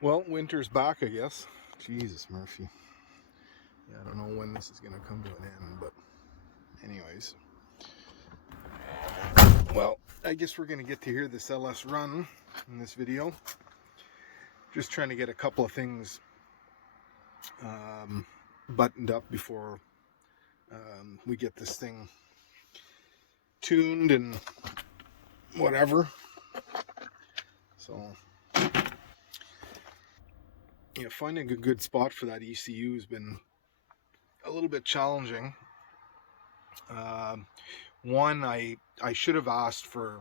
Well, winter's back, I guess. Jesus, Murphy. Yeah, I don't know when this is going to come to an end, but anyways. Well, I guess we're going to get to hear this LS run in this video. Just trying to get a couple of things buttoned up before we get this thing tuned and whatever. So, yeah, finding a good spot for that ECU has been a little bit challenging. One, I should have asked for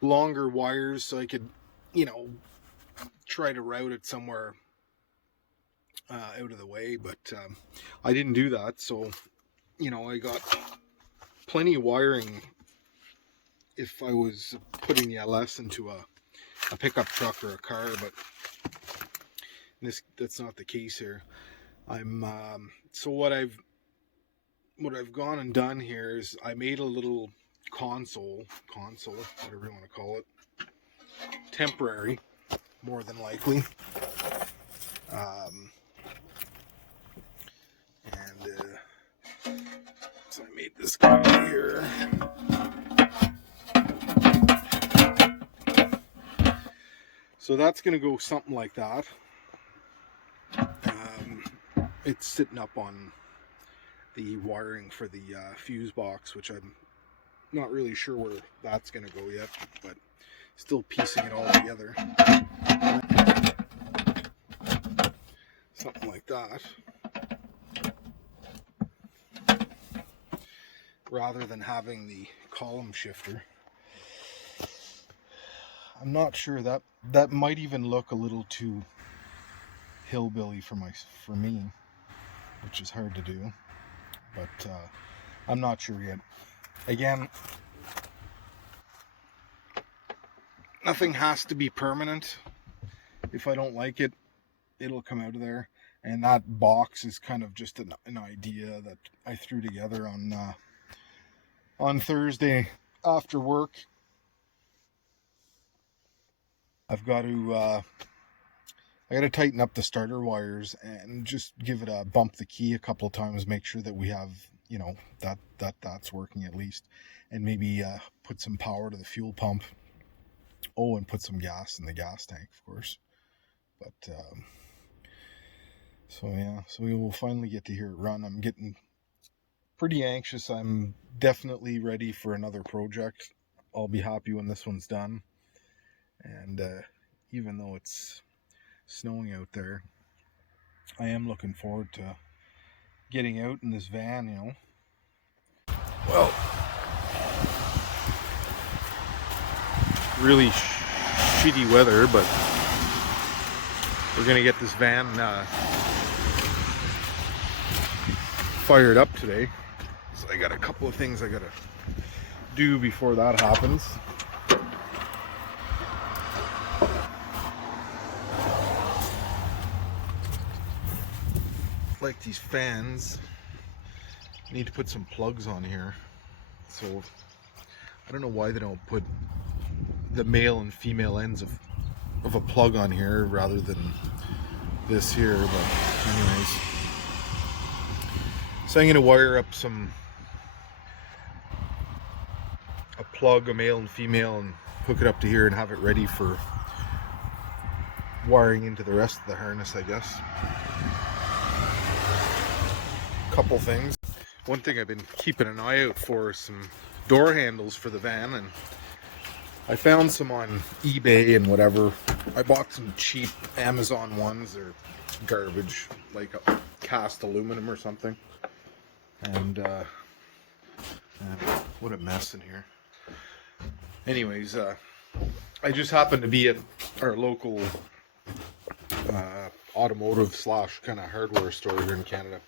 longer wires so I could, try to route it somewhere out of the way, but I didn't do that. So, I got plenty of wiring if I was putting the LS into a pickup truck or a car, but that's not the case here. So what I've gone and done here is I made a little console, whatever you want to call it, temporary, more than likely. So I made this guy here. So that's going to go something like that. It's sitting up on the wiring for the fuse box, which I'm not really sure where that's going to go yet, but still piecing it all together. Something like that. Rather than having the column shifter. I'm not sure, that might even look a little too hillbilly for me, which is hard to do, but I'm not sure yet. Again, nothing has to be permanent. If I don't like it, it'll come out of there. And that box is kind of just an idea that I threw together on Thursday after work. I've got to I got to tighten up the starter wires and just give it a bump the key a couple of times, make sure that we have, that's working at least, and maybe put some power to the fuel pump. Oh, and put some gas in the gas tank, of course. But so we will finally get to hear it run. I'm getting pretty anxious. I'm definitely ready for another project. I'll be happy when this one's done. And even though it's snowing out there, I am looking forward to getting out in this van, Well, really shitty weather, but we're gonna get this van fired up today. So I got a couple of things I gotta do before that happens. Like these fans, I need to put some plugs on here. So I don't know why they don't put the male and female ends of a plug on here rather than this here, but anyways. So I'm gonna wire up a plug, a male and female, and hook it up to here and have it ready for wiring into the rest of the harness, I guess. Couple things. One thing I've been keeping an eye out for is some door handles for the van, and I found some on eBay and whatever. I bought some cheap Amazon ones. They're garbage, like a cast aluminum or something. And what a mess in here. Anyways, I just happened to be at our local automotive / kind of hardware store here in Canada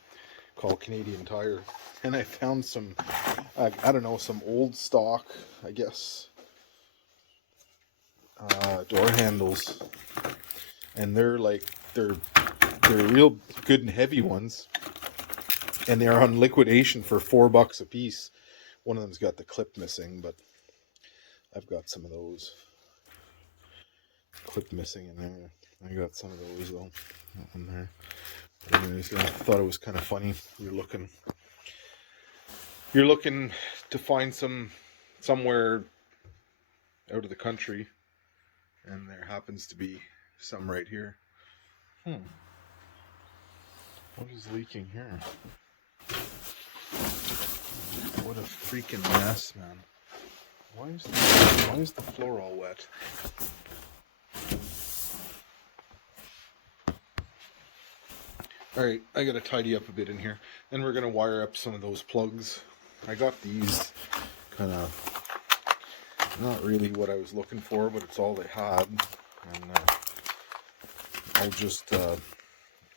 called Canadian Tire, and I found some I don't know, some old stock, I guess, door handles, and they're real good and heavy ones, and they're on liquidation for $4 a piece. One of them's got the clip missing, but I've got some of those. clip missing in there. I got some of those though in there. But anyways, I thought it was kind of funny. You're looking to find somewhere out of the country, and there happens to be some right here. What is leaking here? What a freaking mess, man. Why is the floor all wet? Alright, I gotta tidy up a bit in here. Then we're gonna wire up some of those plugs. I got these kind of not really what I was looking for, but it's all they had. And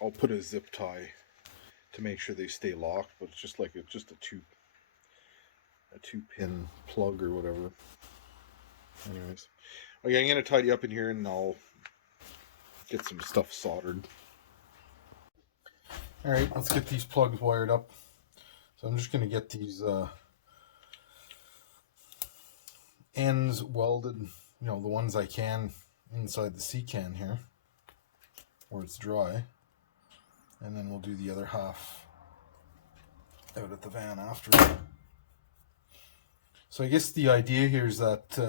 I'll put a zip tie to make sure they stay locked, but it's just a two pin plug or whatever. Anyways, okay, I'm gonna tidy up in here and I'll get some stuff soldered. All right, let's get these plugs wired up. So I'm just gonna get these ends welded, the ones I can inside the C can here where it's dry, and then we'll do the other half out at the van after. So I guess the idea here is that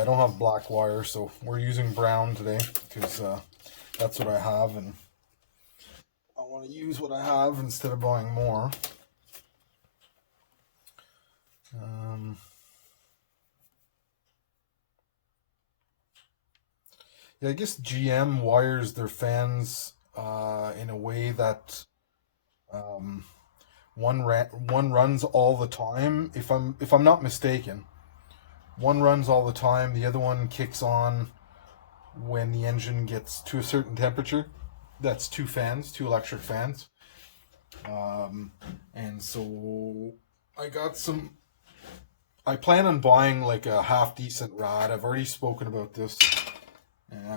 I don't have black wire, so we're using brown today because that's what I have, and I want to use what I have instead of buying more. Yeah, I guess GM wires their fans in a way that one runs all the time. If I'm not mistaken, one runs all the time. The other one kicks on when the engine gets to a certain temperature. That's two electric fans. And so I plan on buying like a half decent rod. I've already spoken about this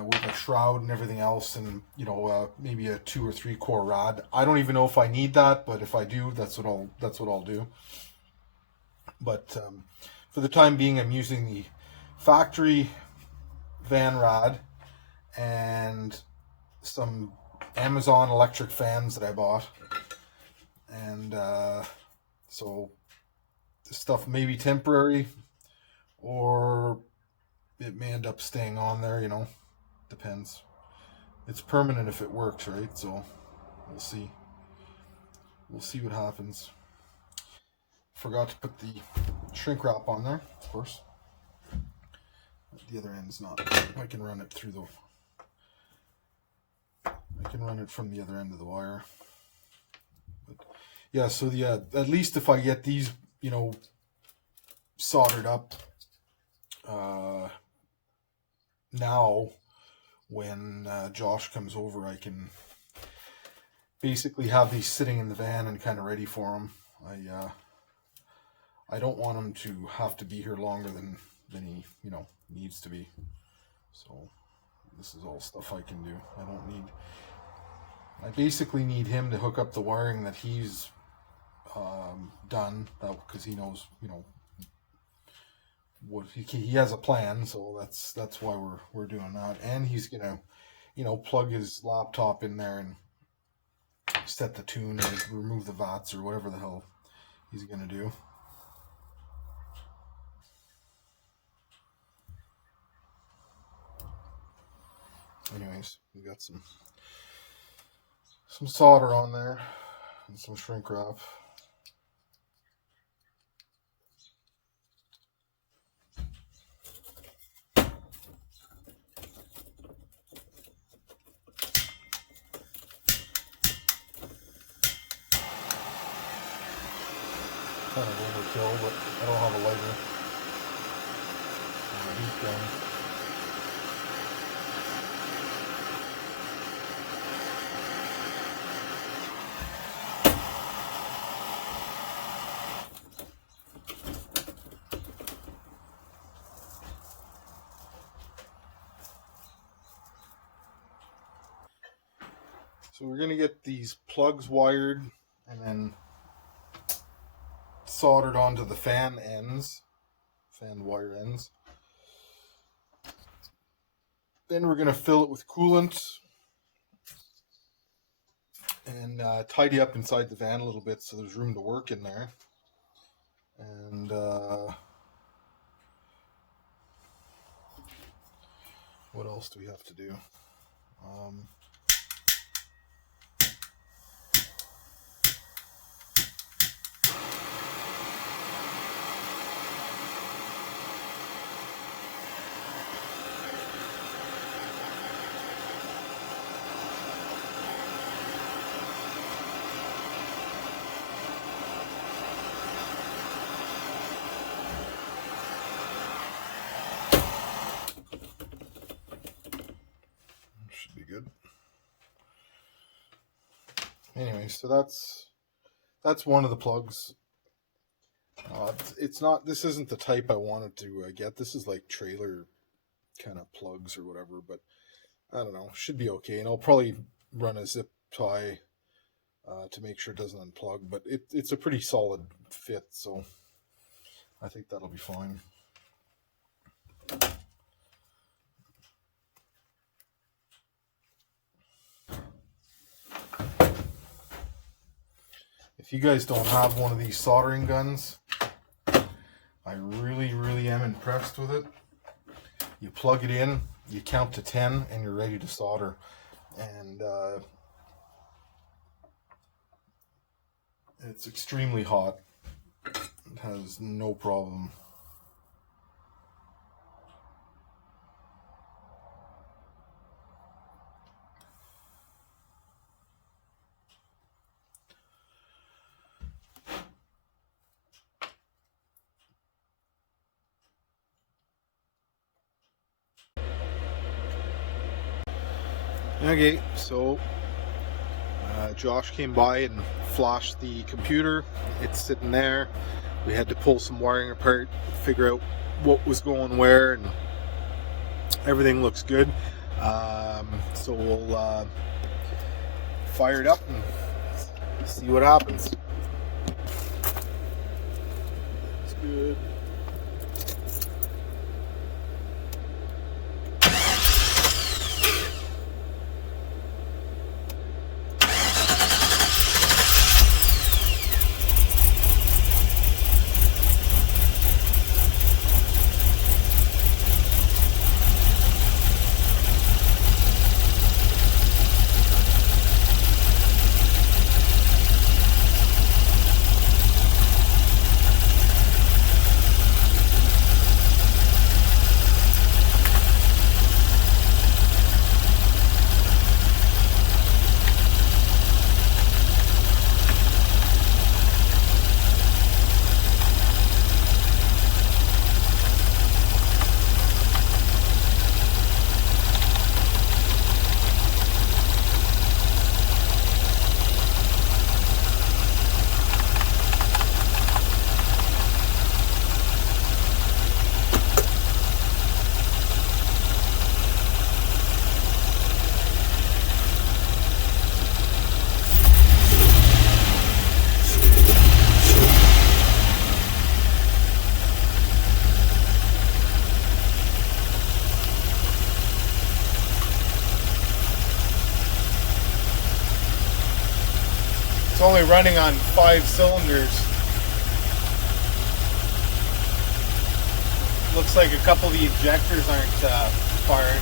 with a shroud and everything else, and maybe a 2 or 3 core rod. I don't even know if I need that, but if I do, that's what I'll do. But for the time being, I'm using the factory van rod and some Amazon electric fans that I bought, and so this stuff may be temporary, or it may end up staying on there. Depends. It's permanent if it works, right? So we'll see. We'll see what happens. Forgot to put the shrink wrap on there, of course. The other end's not. I can run it from the other end of the wire. But yeah, so at least if I get these, soldered up now, when Josh comes over, I can basically have these sitting in the van and kind of ready for him. I don't want him to have to be here longer than he needs to be. So this is all stuff I can do. I basically need him to hook up the wiring that he's done, because he knows what he has a plan. So that's why we're doing that. And he's gonna plug his laptop in there and set the tune or remove the VATs or whatever the hell he's gonna do. Anyways, we got some solder on there and some shrink wrap. Kind of overkill, but I don't have a lighter. And a heat gun. So we're gonna get these plugs wired and then soldered onto the fan wire ends. Then we're going to fill it with coolant and tidy up inside the van a little bit so there's room to work in there. And what else do we have to do? Should be good. Anyway, so that's one of the plugs. It's not. This isn't the type I wanted to get. This is like trailer kind of plugs or whatever. But I don't know. Should be okay. And I'll probably run a zip tie to make sure it doesn't unplug. But it's a pretty solid fit, so I think that'll be fine. If you guys don't have one of these soldering guns, I really, really am impressed with it. You plug it in, you count to 10, and you're ready to solder. And it's extremely hot. It has no problem. Okay, so Josh came by and flashed the computer. It's sitting there. We had to pull some wiring apart, figure out what was going where, and everything looks good. So we'll fire it up and see what happens. It's good. It's only running on 5 cylinders. Looks like a couple of the injectors aren't firing.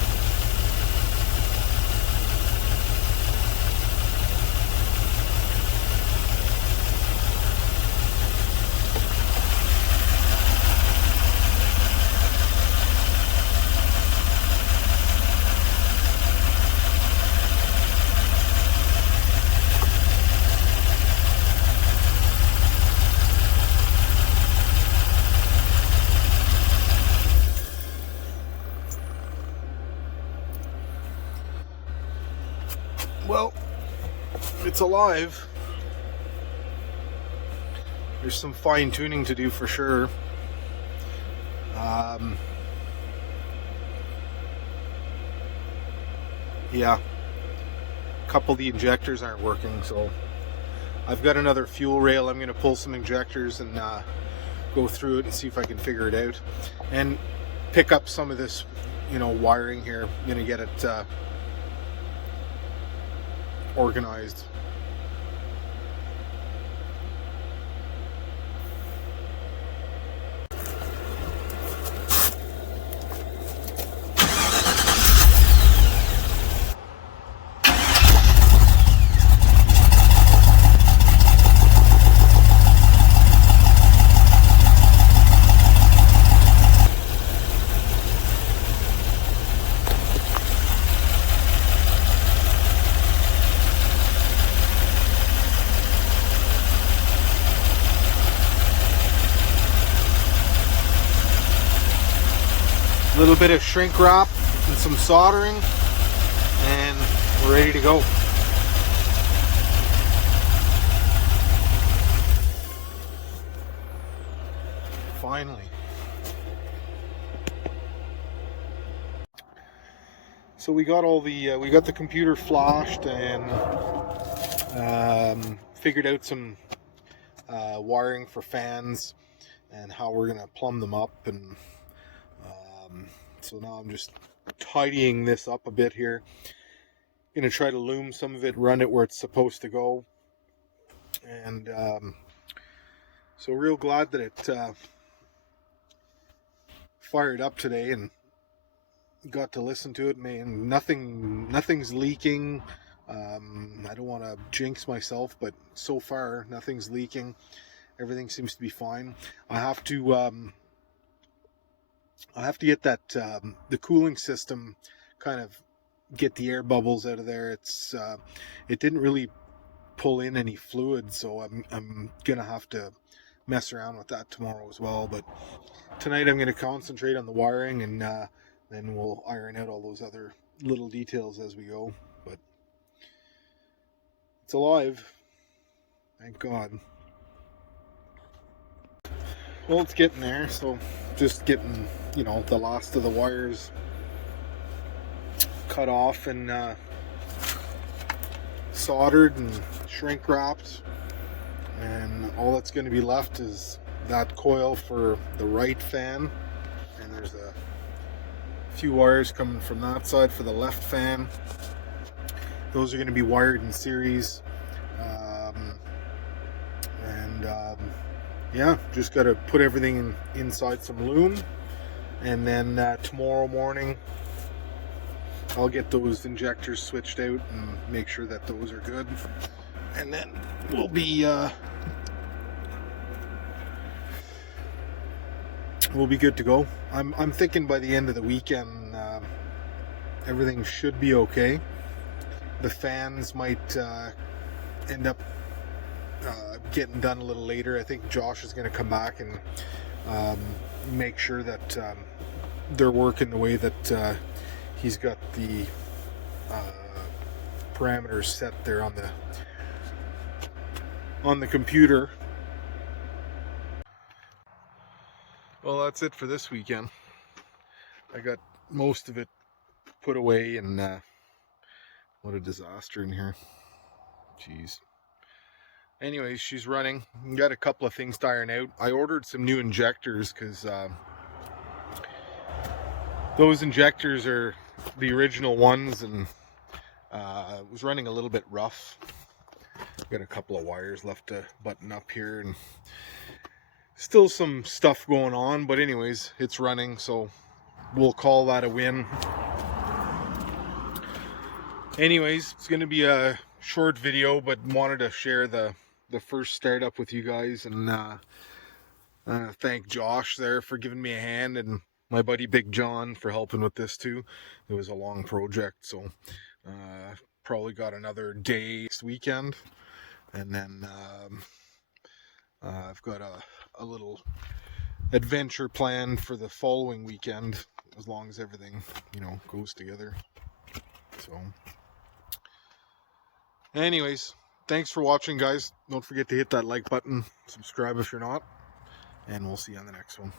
Well, it's alive. There's some fine tuning to do for sure. Yeah, a couple of the injectors aren't working, so I've got another fuel rail. I'm going to pull some injectors and go through it and see if I can figure it out, and pick up some of this, wiring here. I'm going to get it organized. A little bit of shrink wrap and some soldering, and we're ready to go. Finally. So we got the computer flashed and figured out some wiring for fans and how we're gonna plumb them up, and so now I'm just tidying this up a bit here. Gonna try to loom some of it, run it where it's supposed to go, and so real glad that it fired up today and got to listen to it. Man, nothing's leaking. I don't want to jinx myself, but so far nothing's leaking. Everything seems to be fine. I have to get that the cooling system, kind of get the air bubbles out of there. It didn't really pull in any fluid, so I'm gonna have to mess around with that tomorrow as well. But tonight I'm gonna concentrate on the wiring, and then we'll iron out all those other little details as we go. But it's alive, thank God. Well, it's getting there, so just getting, the last of the wires cut off and soldered and shrink wrapped, and all that's going to be left is that coil for the right fan, and there's a few wires coming from that side for the left fan. Those are going to be wired in series, yeah, just got to put everything inside some loom, and then tomorrow morning I'll get those injectors switched out and make sure that those are good, and then we'll be good to go. I'm thinking by the end of the weekend everything should be okay. The fans might end up getting done a little later. I think Josh is going to come back and make sure that they're working the way that he's got the parameters set there on the computer. Well, that's it for this weekend. I got most of it put away, and what a disaster in here. Jeez. Anyways, she's running. Got a couple of things to iron out. I ordered some new injectors because those injectors are the original ones, and it was running a little bit rough. Got a couple of wires left to button up here, and still some stuff going on, but anyways, it's running, so we'll call that a win. Anyways, it's going to be a short video, but wanted to share the first startup with you guys, and thank Josh there for giving me a hand, and my buddy Big John for helping with this too. It was a long project, so probably got another day next weekend, and then I've got a little adventure planned for the following weekend, as long as everything goes together. So anyways, thanks for watching, guys. Don't forget to hit that like button, subscribe if you're not, and we'll see you on the next one.